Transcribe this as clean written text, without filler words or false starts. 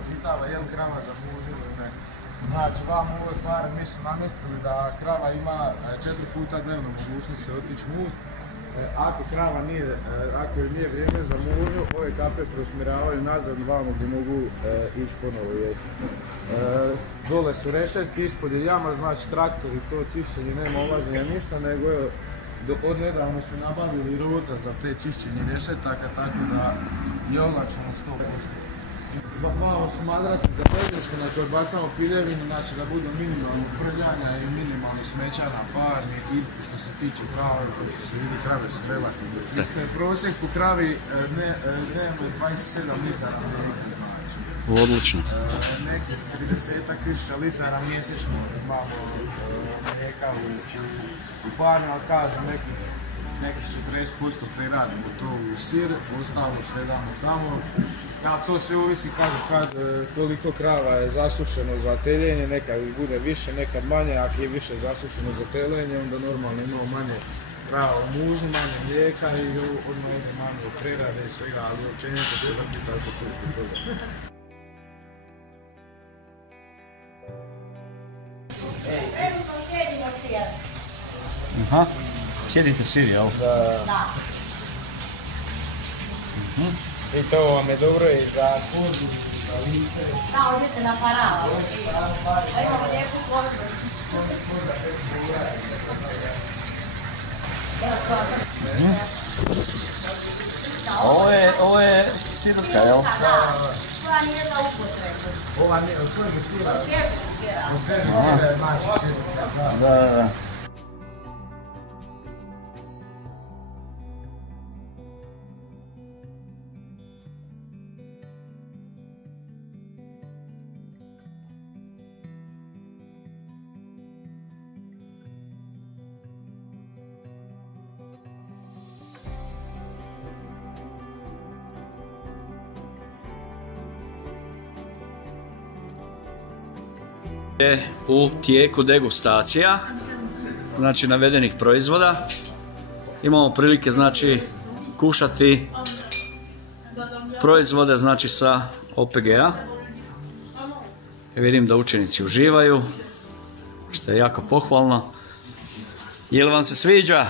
ocitava je li krava za mužu ili ne. Znači, vam u ovoj farmi mi su namjestili da krava ima 4 puta dnevno mogućnost se otići must. Ako joj nije vrijeme za mužu, ove kape preusmjeravaju nazad vamo gdje mogu ići ponovo jesti. Dole su rešetke, ispod je jama, znači traktor i to čišćenje, nema olaženja ništa, nego je odnedavno su nabavili rota za te čišćenje rešetaka, tako da je olakšano 100%. Malo su madraci za predršku na koje bacamo piljevinu, znači da budu minimalno prljanja i minimalno smeća na farmi i što se tiče krava, koji su se vidi krave su relativno čiste. Prosjek po kravi dnevno je 27 litara mlijeka, znači. Odlično. Nekih 30.000 litara mjesečno imamo mlijeka u farmi, ali kažem nekih 40% preradimo to u sir, ostalo sve damo tamo. To sve ovisi kad koliko krava je zasušeno za teljenje, nekad bude više, nekad manje, ako je više zasušeno za teljenje, onda normalno imamo manje krava u mužu, manje mlijeka i odmah ide manje prerade i svega, ali općenito se vrti tako toga. Aha, sjedite sir, jel? Da. I to vam je dobro i za kožu, za lice. Da, ovdje se naparava. Da imamo lijepu kožu. Ovo je sirka, jel? Da, koja nije za upotrebu. Ova nije, od svojeg sira. Od svježeg sira. Od svježeg sira je naši sir. Da. Je u tijeku degustacija, znači navedenih proizvoda. Imamo prilike znači kušati proizvode znači sa OPG-a. Vidim da učenici uživaju, što je jako pohvalno. Jel vam se sviđa?